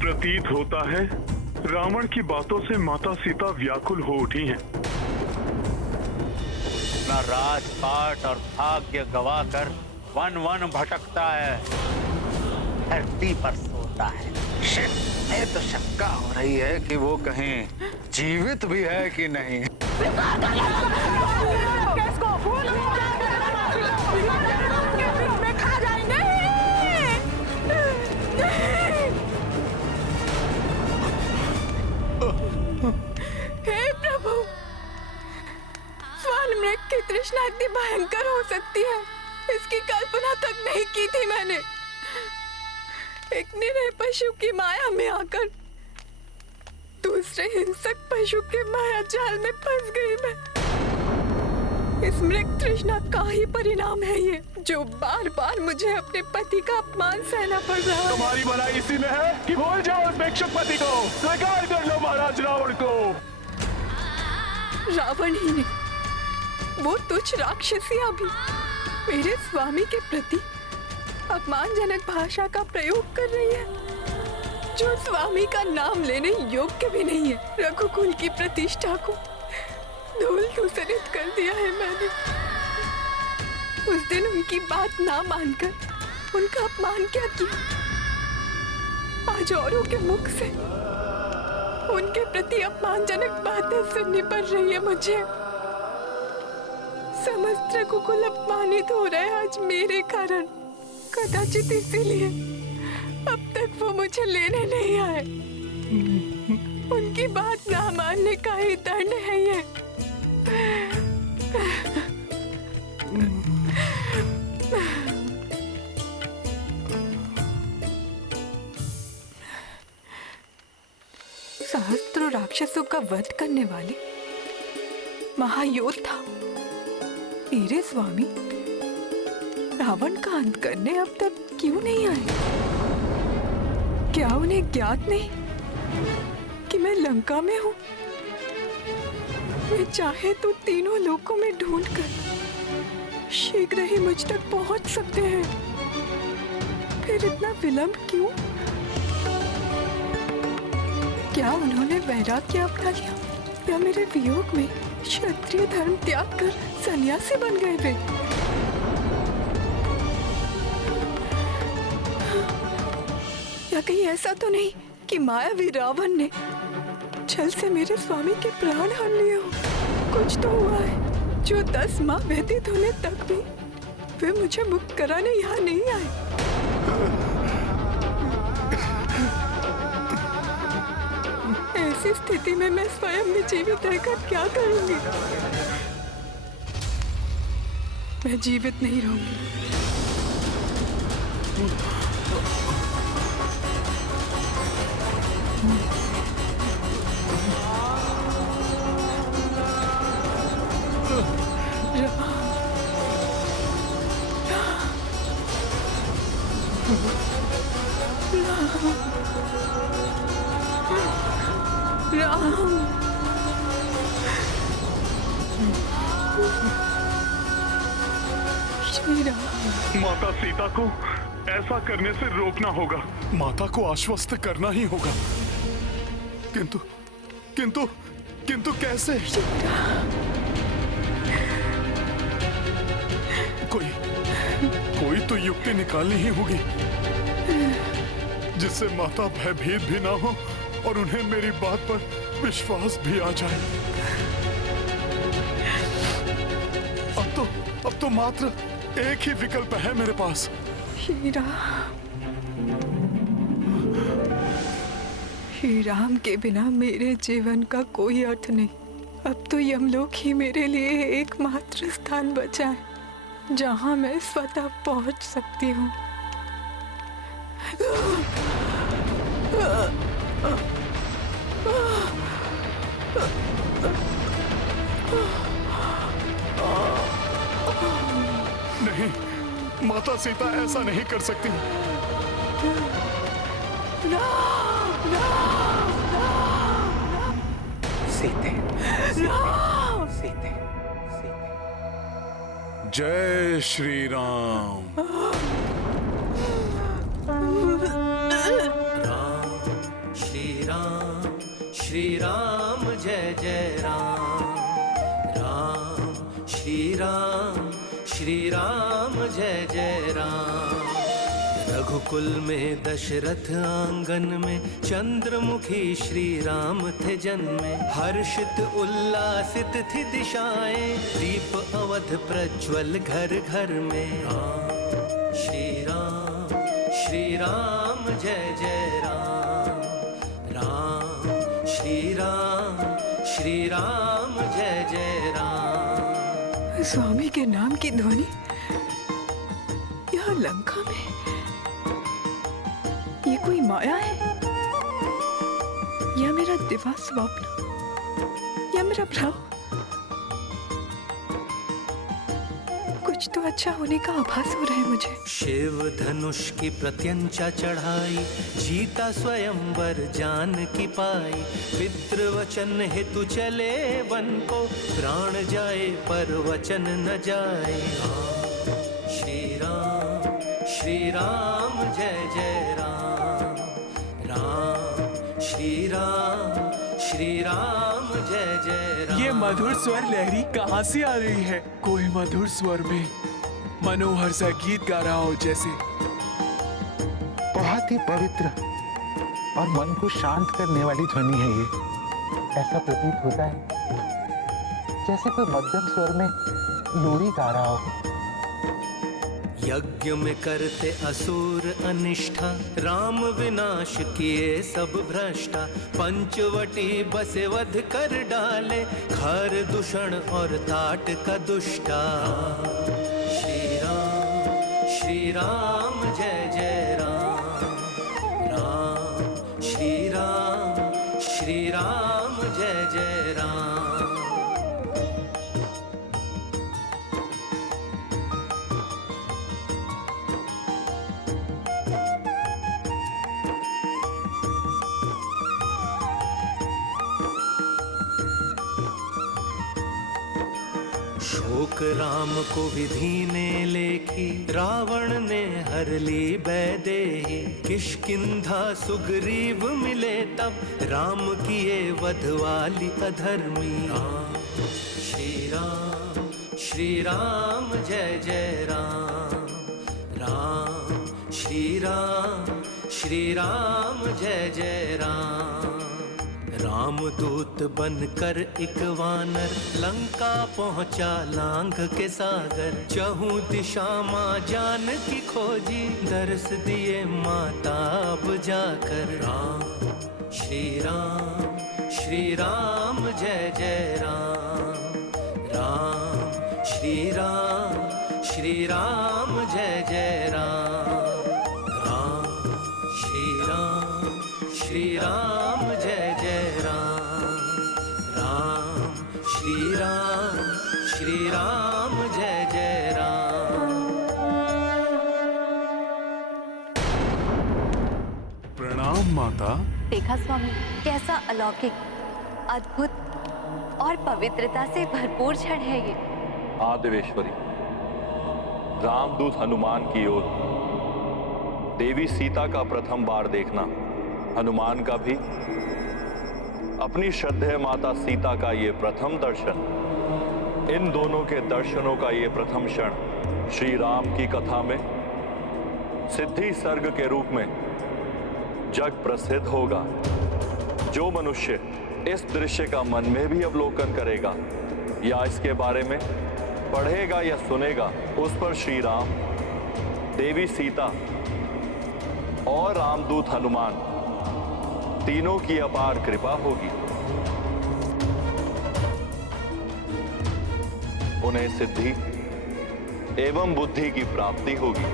प्रतीत होता है रावण की बातों से माता सीता व्याकुल हो उठी हैं। अपना राजपाट और भाग्य गवाकर वन वन भटकता है, धरती पर सोता है। मुझे तो शंका हो रही है कि वो कहीं जीवित भी है कि नहीं। हे प्रभु, वनमृग की तृष्णा इतनी भयंकर हो सकती है, इसकी कल्पना तक नहीं की थी मैंने। एक निरीह पशु की माया में आकर दूसरे हिंसक पशु के माया जाल में फंस गई मैं। इस मृग तृष्णा का ही परिणाम है ये, जो बार बार मुझे अपने पति का अपमान सहना पड़ रहा है। तुम्हारी भलाई इसी में है कि भूल जाओ उस भिक्षुक पति को, स्वीकार कर लो महाराज रावण को। रावण ही नहीं, वो तुच्छ राक्षसियां भी मेरे स्वामी के प्रति अपमानजनक भाषा का प्रयोग कर रही है, जो स्वामी का नाम लेने योग्य भी नहीं है। रघुकुल की प्रतिष्ठा को धूल धूसरित कर दिया है मैंने। उस दिन उनकी बात ना मानकर उनका अपमान क्या किया, आज औरों के मुख से उनके प्रति अपमानजनक बातें सुननी पड़ रही है मुझे। समस्त रघुकुल अपमानित हो रहा है आज मेरे कारण। कदाचित इसीलिए अब तक वो मुझे लेने नहीं आए। उनकी बात ना मानने का ही दंड है ये। सहस्त्रों राक्षसों का वध करने वाले महायोद्धा मेरे स्वामी रावण का अंत करने अब तक क्यों नहीं आए? क्या उन्हें ज्ञात नहीं कि मैं लंका में हूँ? वे चाहे तो तीनों लोकों में ढूंढकर शीघ्र ही मुझ तक पहुंच सकते हैं, फिर इतना विलंब क्यों? क्या उन्होंने वैराग्य अपना लिया या मेरे वियोग में क्षत्रिय धर्म त्याग कर सन्यासी बन गए वे? या कहीं ऐसा तो नहीं कि मायावी रावण ने छल से मेरे स्वामी के प्राण हर लिए हो? कुछ तो हुआ है जो 10 माह व्यतीत होने तक भी वे मुझे मुक्त कराने यहाँ नहीं आए। ऐसी स्थिति में मैं स्वयं में जीवित रहकर क्या करूंगी? मैं जीवित नहीं रहूंगी। माता सीता को ऐसा करने से रोकना होगा। माता को आश्वस्त करना ही होगा, किंतु किंतु किंतु कैसे? कोई तो युक्ति निकालनी ही होगी जिससे माता भयभीत भी ना हो और उन्हें मेरी बात पर विश्वास भी आ जाए। अब तो मात्र एक ही विकल्प है मेरे पास। श्री राम के बिना मेरे जीवन का कोई अर्थ नहीं। अब तो यमलोक ही मेरे लिए एकमात्र स्थान बचा है जहां मैं स्वतः पहुंच सकती हूँ। नहीं, माता सीता ऐसा नहीं कर सकती। सीते, सीते, जय श्री राम। श्री राम जय जय राम, राम श्री राम जय जय राम। रघुकुल में दशरथ आंगन में चंद्रमुखी श्री राम थे जन्मे। हर्षित उल्लासित थी दिशाएं, दीप अवध प्रज्वल घर घर में। श्री राम जय जय राम, राम श्री राम जय जय राम। स्वामी के नाम की ध्वनि यहाँ लंका में, ये कोई माया है या मेरा दिवा स्वप्न या मेरा भ्रम? कुछ तो अच्छा होने का आभास हो रहा है मुझे। शिव धनुष की प्रत्यंचा चढ़ाई, जीता स्वयंवर जान की पाई। पितृवचन हेतु चले वन को, प्राण जाए पर वचन न जाए। श्री राम जय जय राम, राम श्री राम जय जय राम। ये मधुर स्वर लहरी कहाँ से आ रही है? कोई मधुर स्वर में मनोहर सा गीत गा रहा हो जैसे। बहुत ही पवित्र और मन को शांत करने वाली ध्वनि है ये। ऐसा प्रतीत होता है जैसे कोई मध्यम स्वर में लोरी गा रहा हो। यज्ञ में करते असुर अनिष्ठा, राम विनाश किए सब भ्रष्टा। पंचवटी बसे वध कर डाले, खर दूषण और ताट का दुष्टा। श्री राम जय जय राम, राम श्री राम जय जय राम। शोक राम को विधि ने लेखी, रावण ने हर ली बैदेही। किष्किंधा सुग्रीव मिले तब, राम किए वध वाली अधर्मी। श्री राम जय जय राम, राम श्री राम जय जय राम। रामदूत बनकर एक वानर, लंका पहुंचा लांघ के सागर। चहु दिशा माँ जान की खोजी, दर्श दिए माता अब जाकर। श्री राम जय जय राम, राम श्री राम जय जय राम। श्री राम जय जय राम, राम श्री राम जय जय राम। प्रणाम माता। देखा स्वामी, कैसा अलौकिक, अद्भुत और पवित्रता से भरपूर क्षण है ये। हाँ देवेश्वरी, रामदूत हनुमान की ओर देवी सीता का प्रथम बार देखना, हनुमान का भी अपनी श्रद्धेय माता सीता का ये प्रथम दर्शन, इन दोनों के दर्शनों का ये प्रथम क्षण श्री राम की कथा में सिद्धि सर्ग के रूप में जग प्रसिद्ध होगा। जो मनुष्य इस दृश्य का मन में भी अवलोकन करेगा या इसके बारे में पढ़ेगा या सुनेगा, उस पर श्री राम, देवी सीता और रामदूत हनुमान तीनों की अपार कृपा होगी। उन्हें सिद्धि एवं बुद्धि की प्राप्ति होगी।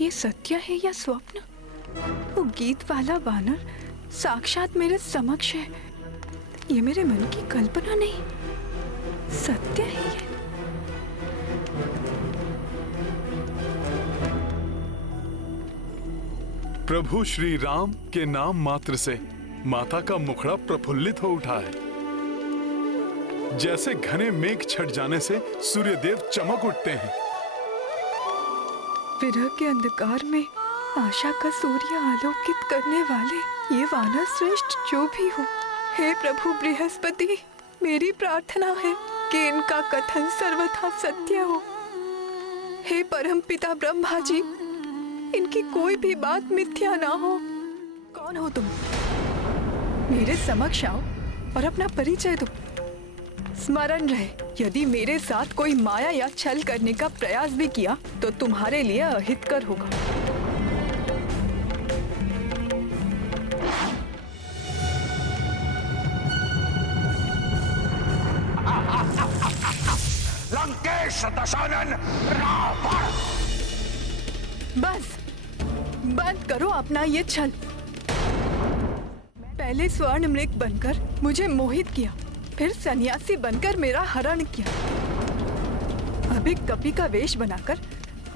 ये सत्य है या स्वप्न? वो गीत वाला वानर साक्षात मेरे समक्ष है। ये मेरे मन की कल्पना नहीं, सत्य है ये। प्रभु श्री राम के नाम मात्र से माता का मुखड़ा प्रफुल्लित हो उठा है। जैसे घने मेघ छट जाने से सूर्यदेव चमक उठते हैं। विरह के अंधकार में आशा का सूर्य आलोकित करने वाले ये वानर श्रेष्ठ जो भी हो, हे प्रभु बृहस्पति, मेरी प्रार्थना है कि इनका कथन सर्वथा सत्य हो। हे परम पिता ब्रह्मा जी, इनकी कोई भी बात मिथ्या ना हो। कौन हो तुम? मेरे समक्ष आओ और अपना परिचय दो। स्मरण रहे, यदि मेरे साथ कोई माया या छल करने का प्रयास भी किया तो तुम्हारे लिए अहितकर होगा। लंकेश दशानन रावण! बस बंद करो अपना ये छल। पहले स्वर्ण मृग बनकर मुझे मोहित किया, फिर सन्यासी बनकर मेरा हरण किया, अभी कपि का वेश बनाकर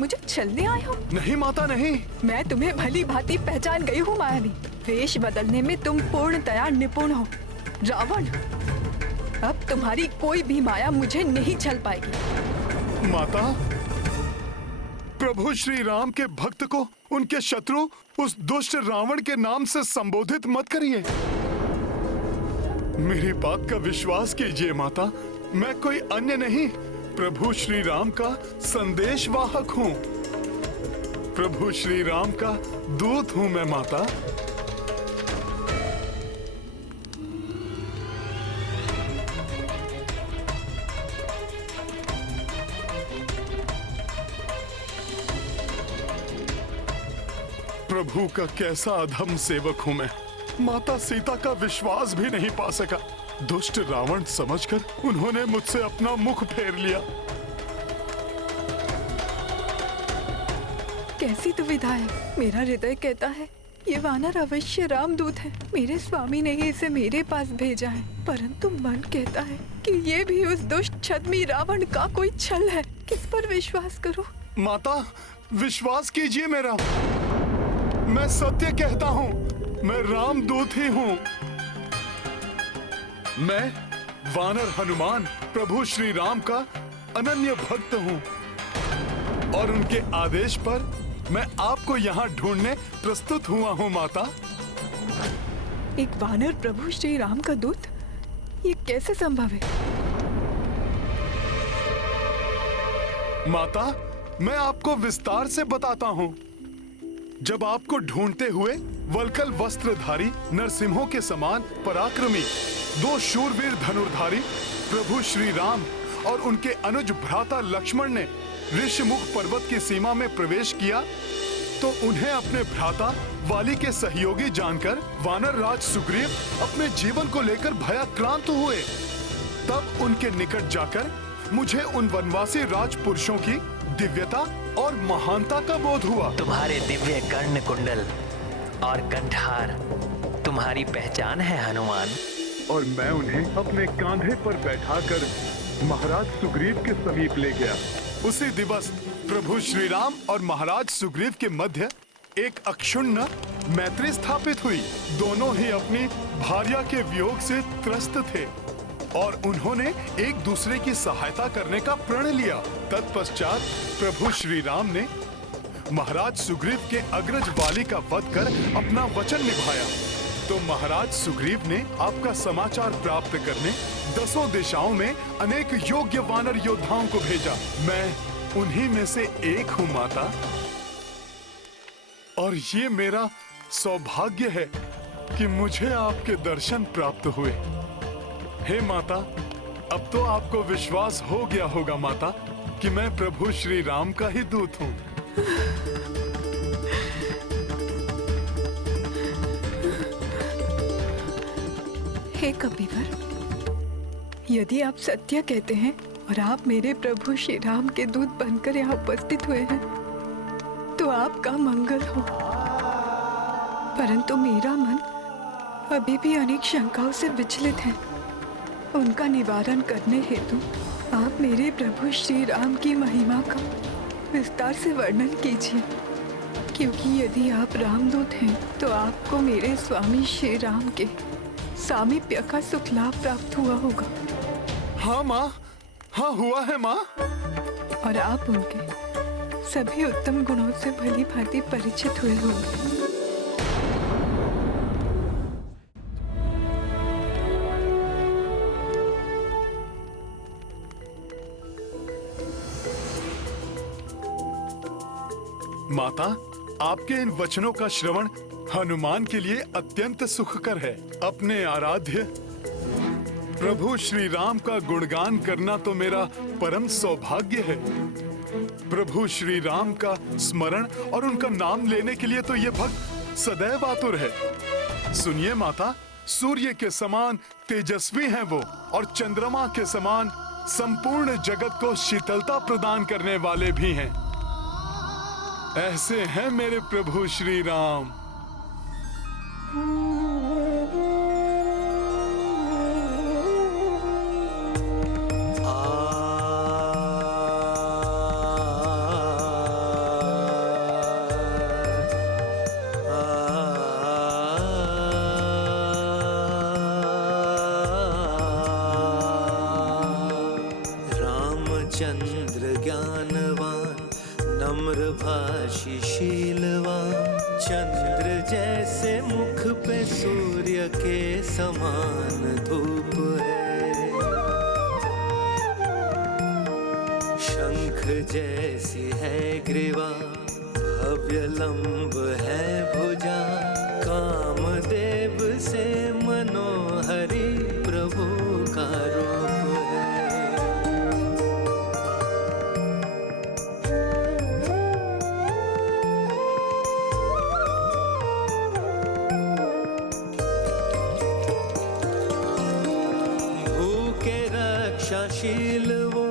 मुझे छलने आए हो। नहीं माता नहीं। मैं तुम्हें भली भांति पहचान गई हूँ मायावी। वेश बदलने में तुम पूर्णतया निपुण हो। रावण, अब तुम्हारी कोई भी माया मुझे नहीं छल पाएगी। माता, प्रभु श्री राम के भक्त को उनके शत्रु उस दुष्ट रावण के नाम से संबोधित मत करिए। मेरी बात का विश्वास कीजिए माता, मैं कोई अन्य नहीं, प्रभु श्री राम का संदेशवाहक हूँ। प्रभु श्री राम का दूत हूँ मैं माता। प्रभु का कैसा अधम सेवक हूं मैं। माता सीता का विश्वास भी नहीं पा सका। दुष्ट रावण समझकर उन्होंने मुझसे अपना मुख फेर लिया। कैसी दुविधा है। मेरा हृदय कहता है ये वानर अवश्य रामदूत है। मेरे स्वामी ने ही इसे मेरे पास भेजा है, परंतु मन कहता है कि ये भी उस दुष्ट छद्मी रावण का कोई छल है। किस पर विश्वास करूं? माता, विश्वास कीजिए मेरा, मैं सत्य कहता हूँ, मैं रामदूत ही हूँ। मैं वानर हनुमान प्रभु श्री राम का अनन्य भक्त हूँ और उनके आदेश पर मैं आपको यहाँ ढूंढने प्रस्तुत हुआ हूँ माता। एक वानर प्रभु श्री राम का दूत, ये कैसे संभव है? माता, मैं आपको विस्तार से बताता हूँ। जब आपको ढूंढते हुए वलकल वस्त्रधारी नरसिंहों के समान पराक्रमी दो शूरवीर धनुर्धारी प्रभु श्री राम और उनके अनुज भ्राता लक्ष्मण ने ऋषिमुख पर्वत की सीमा में प्रवेश किया, तो उन्हें अपने भ्राता वाली के सहयोगी जानकर वानर राज सुग्रीव अपने जीवन को लेकर भयाक्रांत हुए। तब उनके निकट जाकर मुझे उन वनवासी राजपुरुषों की दिव्यता और महानता का बोध हुआ। तुम्हारे दिव्य कर्ण कुंडल और कंठार तुम्हारी पहचान है हनुमान। और मैं उन्हें अपने कांधे पर बैठाकर महाराज सुग्रीव के समीप ले गया। उसी दिवस प्रभु श्री राम और महाराज सुग्रीव के मध्य एक अक्षुण्ण मैत्री स्थापित हुई। दोनों ही अपनी भार्या के वियोग से त्रस्त थे और उन्होंने एक दूसरे की सहायता करने का प्रण लिया। तत्पश्चात प्रभु श्री राम ने महाराज सुग्रीव के अग्रज वाली का वध कर अपना वचन निभाया। तो महाराज सुग्रीव ने आपका समाचार प्राप्त करने 10 दिशाओं में अनेक योग्य वानर योद्धाओं को भेजा। मैं उन्हीं में से एक हूँ माता, और ये मेरा सौभाग्य है कि मुझे आपके दर्शन प्राप्त हुए। हे माता, अब तो आपको विश्वास हो गया होगा माता कि मैं प्रभु श्री राम का ही दूत हूँ। हे कपिवर, यदि आप सत्य कहते हैं और आप मेरे प्रभु श्री राम के दूत बनकर यहाँ उपस्थित हुए हैं, तो आपका मंगल हो। परंतु मेरा मन अभी भी अनेक शंकाओं से विचलित है। उनका निवारण करने हेतु आप मेरे प्रभु श्री राम की महिमा का विस्तार से वर्णन कीजिए, क्योंकि यदि आप रामदूत हैं तो आपको मेरे स्वामी श्री राम के सामीप्य का सुख लाभ प्राप्त हुआ होगा। हाँ माँ, हाँ हुआ है माँ। और आप उनके सभी उत्तम गुणों से भली भांति परिचित हुए होंगे। माता, आपके इन वचनों का श्रवण हनुमान के लिए अत्यंत सुखकर है। अपने आराध्य प्रभु श्री राम का गुणगान करना तो मेरा परम सौभाग्य है। प्रभु श्री राम का स्मरण और उनका नाम लेने के लिए तो ये भक्त सदैव आतुर है। सुनिए माता, सूर्य के समान तेजस्वी हैं वो और चंद्रमा के समान संपूर्ण जगत को शीतलता प्रदान करने वाले भी हैं। ऐसे हैं मेरे प्रभु श्री राम। रामचंद्र ज्ञानवान नम्र भाषी शीलवान, चंद्र जैसे मुख पे सूर्य के समान धूप है। शंख जैसी है ग्रीवा, भव्य लंब है भुजा, कामदेव से मनोहरी प्रभु का रूप है। शील वो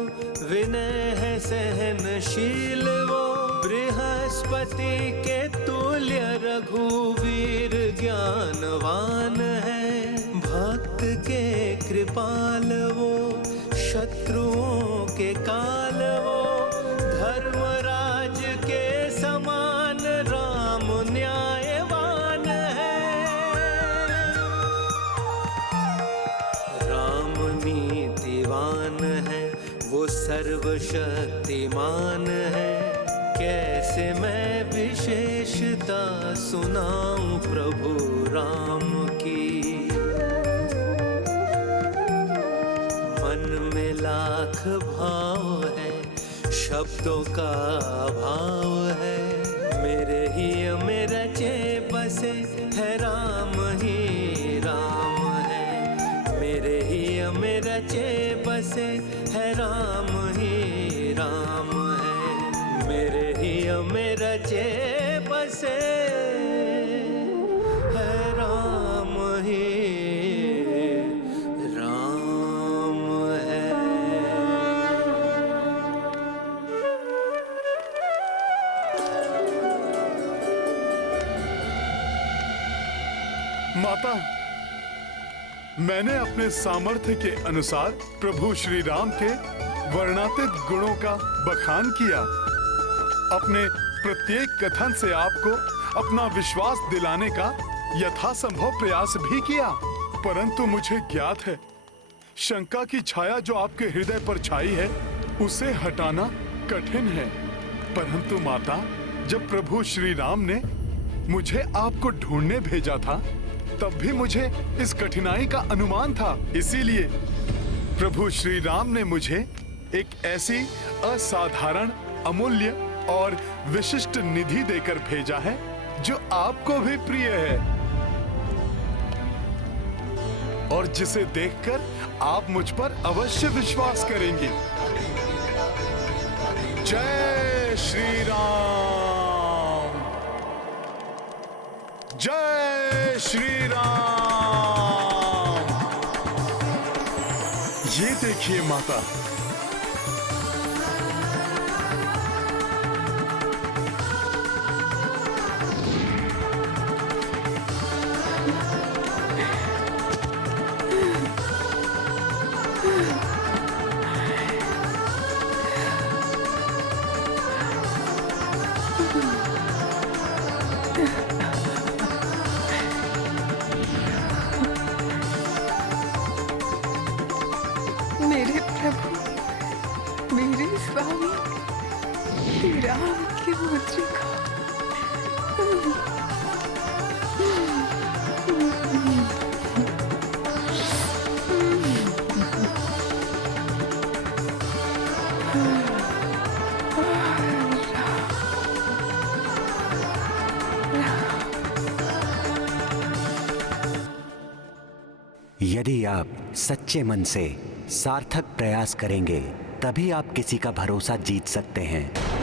विनय है सहनशील वो, बृहस्पति के तुल्य रघुवीर ज्ञानवान है। भक्त के कृपाल वो, शत्रुओं के काल वो, धर्मराज के समान राम न्यायवान है। राम नीतिवान है वो, सर्वशक्तिमान है। कैसे मैं विशेषता सुनाऊं प्रभु राम की। मन में लाख भाव है, शब्दों का अभाव है। मेरे ही में रचे बसे है राम ही राम है। मेरे ही में रचे बसे है राम ही राम है। मेरे ही में रचे बसे है राम ही राम है। माता, मैंने अपने सामर्थ्य के अनुसार प्रभु श्री राम के वर्णातीत गुणों का बखान किया। अपने प्रत्येक कथन से आपको अपना विश्वास दिलाने का यथासंभव प्रयास भी किया, परंतु मुझे ज्ञात है शंका की छाया जो आपके हृदय पर छाई है उसे हटाना कठिन है। परंतु माता, जब प्रभु श्री राम ने मुझे आपको ढूंढने भेजा था तब भी मुझे इस कठिनाई का अनुमान था। इसीलिए प्रभु श्री राम ने मुझे एक ऐसी असाधारण, अमूल्य और विशिष्ट निधि देकर भेजा है जो आपको भी प्रिय है और जिसे देखकर आप मुझ पर अवश्य विश्वास करेंगे। जय श्री राम, जय श्री राम। ये देखिए माता, मेरे प्रभु, मेरे स्वामी राम की मुद्रिका। यदि आप सच्चे मन से सार्थक प्रयास करेंगे तभी आप किसी का भरोसा जीत सकते हैं।